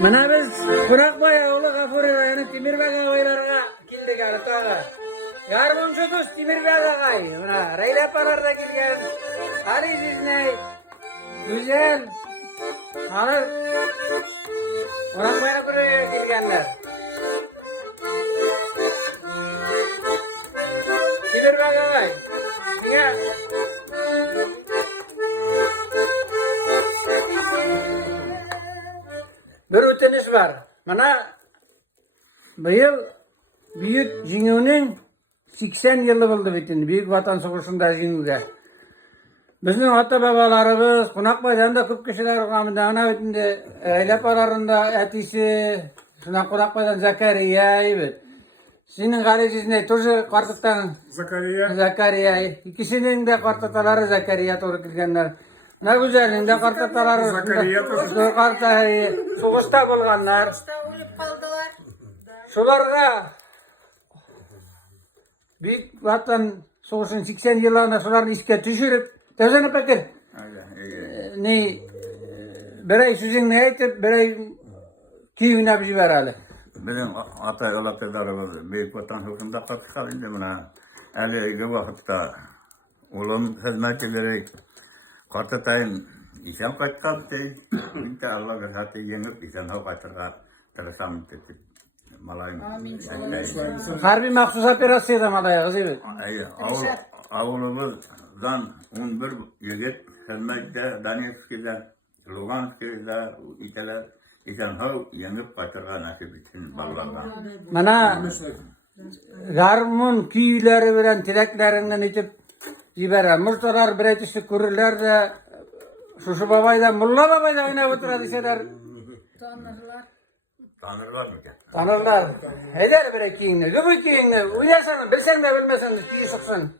Mana biz Quraqboy avli G'afuriy rayoni Temirbek ağaylarga keldik hali tog'a. Yarmonchi do'st Temirbek ağay. Mana Raylapalarda kelgan. Ali Jiznay, Güzel. Hali Quraqboyga ko'ra kelganlar. Temirbek ağay. Niye? Bir o'tinish var. Mana bu yil Buyuk Jinguning 80 yili bo'ldi bitin. Buyuk Vatan so'g'ishida Jinguga. Bizning ota-bobolarimiz Qunaqboydan da ko'p kishilar g'amida ana bitinde Aylapalarında atisi, shuna Qunaqboydan Zakariya ibit. Senin galecizne тоже qartatan Zakariya. İkisinin de qartatalari Zakariya to'g'ri kelganlar. Ne güzel, de kartatalar. Zakariya soğuşta bulganlar. Ölüp kaldılar. Şularga Büyük Vatan Soğuş'un 80 yıllarında şularını işe düşürüp tezene pekir. Ne birey sözün ne aytıp birey kiyine bizi verali. Benim ata yolaklarımız Büyük Vatan Soğuşu'nda katıldı buna. Ali vakitte olan hizmetçileri Kartatayın işen kaçtı. Bir de Allah razı yenip işen kaçırga terasam dedi. Malayım. Harbi mahsus operasyada malaya kızı. Avlumuzdan 11 yigit hizmetçi Donetsk'de, Lugansk'da iteler işen yenip kaçırga nasip etsin ballarga. Mana garmun kiyüleri bilen tileklerinden itip Jiberer. Murtalar bir etişli kururlar da Şuşu babayla, Mulla babayla oynayıp oturad işeder. Tanrılar. Tanırlar mı ki? Tanırlar. Eder bir ekiyinle, gıbı ekiyinle. Oynarsan, bilsen de bilmesen de tüyü sıksın.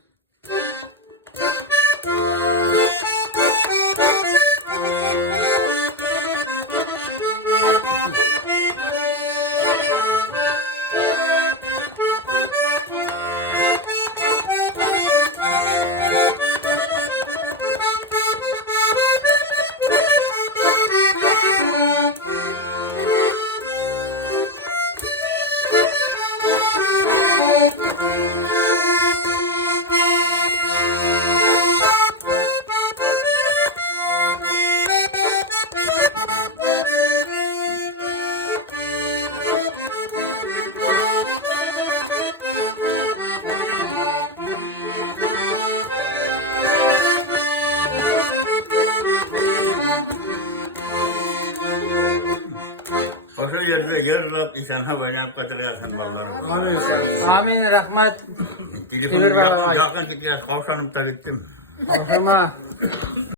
Şu yerde yer Rab işen oynayıp kaçırgasın ballarımı. Amin, rahmet. Telefonu yakın tikler kavşanıp da gittim. Hoşuma.